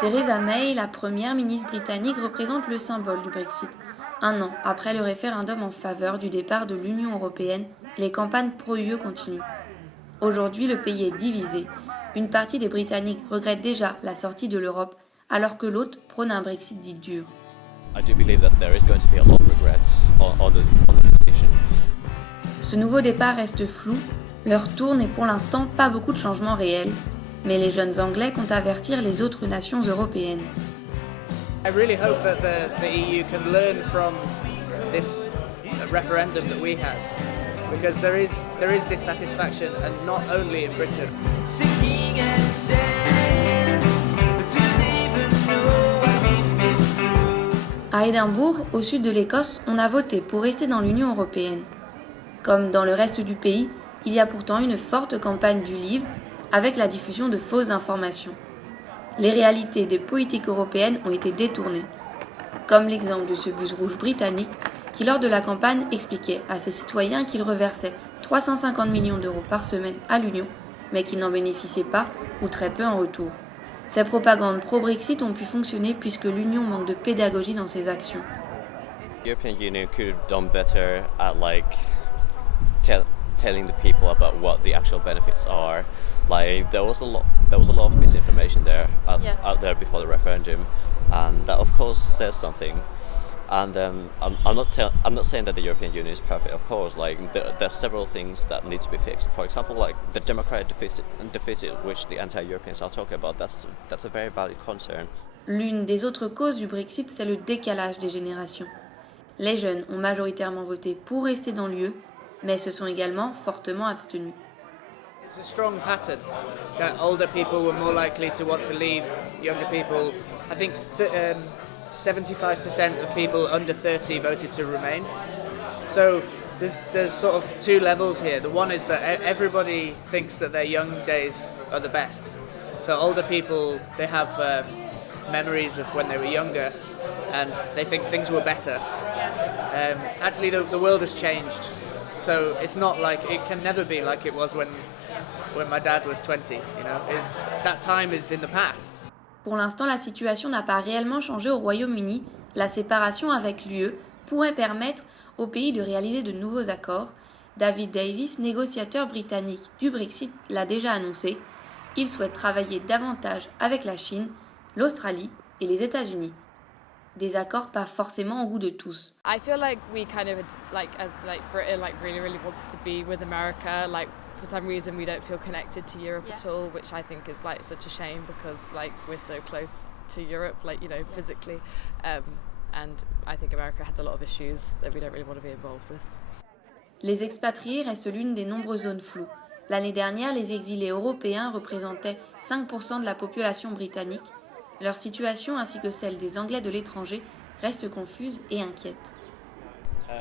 Theresa May, la première ministre britannique, représente le symbole du Brexit. Un an après le référendum en faveur du départ de l'Union européenne, les campagnes pro-UE continuent. Aujourd'hui, le pays est divisé. Une partie des Britanniques regrette déjà la sortie de l'Europe, alors que l'autre prône un Brexit dit dur. Ce nouveau départ reste flou. Leur tour n'est pour l'instant pas beaucoup de changements réels. Mais les jeunes Anglais comptent avertir les autres nations européennes. I really hope that the EU can learn from this referendum that we had, because there is dissatisfaction, and not only in Britain. À Édimbourg, au sud de l'Écosse, on a voté pour rester dans l'Union européenne. Comme dans le reste du pays, il y a pourtant une forte campagne du Leave, avec la diffusion de fausses informations. Les réalités des politiques européennes ont été détournées, comme l'exemple de ce bus rouge britannique qui, lors de la campagne, expliquait à ses citoyens qu'il reversait 350 millions d'euros par semaine à l'Union, mais qu'il n'en bénéficiait pas ou très peu en retour. Ces propagandes pro-Brexit ont pu fonctionner puisque l'Union manque de pédagogie dans ses actions. The European Union could have done better at telling the people about what the actual benefits are. Like there was a lot of misinformation out there before the referendum, and that of course says something. And then I'm not saying that the European Union is perfect. Of course, like there's several things that need to be fixed. For example, like the democratic deficit which the anti-Europeans are talking about. That's a very valid concern. L'une des autres causes du Brexit, c'est le décalage des générations. Les jeunes ont majoritairement voté pour rester dans l'UE, mais se sont également fortement abstenus. It's a strong pattern that older people were more likely to want to leave younger people. I think 75% of people under 30 voted to remain. So there's sort of two levels here. The one is that everybody thinks that their young days are the best. So older people, they have memories of when they were younger, and they think things were better. Actually, the world has changed. So it's not like, it can never be like it was when my dad was 20, you know. That time is in the past. Pour l'instant, la situation n'a pas réellement changé au Royaume-Uni. La séparation avec l'UE pourrait permettre au pays de réaliser de nouveaux accords. David Davis, négociateur britannique du Brexit, l'a déjà annoncé. Il souhaite travailler davantage avec la Chine, l'Australie et les États-Unis. Des accords pas forcément au goût de tous. I feel like we kind of as Britain really wants to be with America. Like for some reason we don't feel connected to Europe at all, which I think is such a shame because we're so close to Europe, physically. And I think America has a lot of issues that we don't really want to be involved with. Les expatriés restent l'une des nombreuses zones floues. L'année dernière, les exilés européens représentaient 5% de la population britannique. Leur situation ainsi que celle des Anglais de l'étranger reste confuse et inquiète.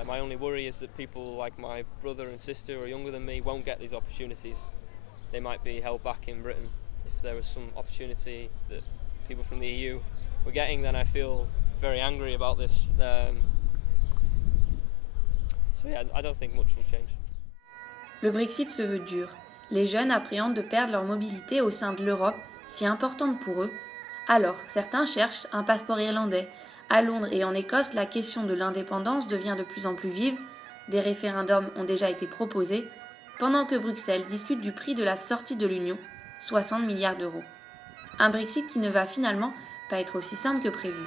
My only worry is that people like my brother and sister who are younger than me won't get these opportunities. They might be held back in Britain. If there was some opportunity that people from the EU were getting, then I feel very angry about this. So yeah, I don't think much will change. Le Brexit se veut dur. Les jeunes appréhendent de perdre leur mobilité au sein de l'Europe, si importante pour eux. Alors, certains cherchent un passeport irlandais. À Londres et en Écosse, la question de l'indépendance devient de plus en plus vive. Des référendums ont déjà été proposés, pendant que Bruxelles discute du prix de la sortie de l'Union, 60 milliards d'euros. Un Brexit qui ne va finalement pas être aussi simple que prévu.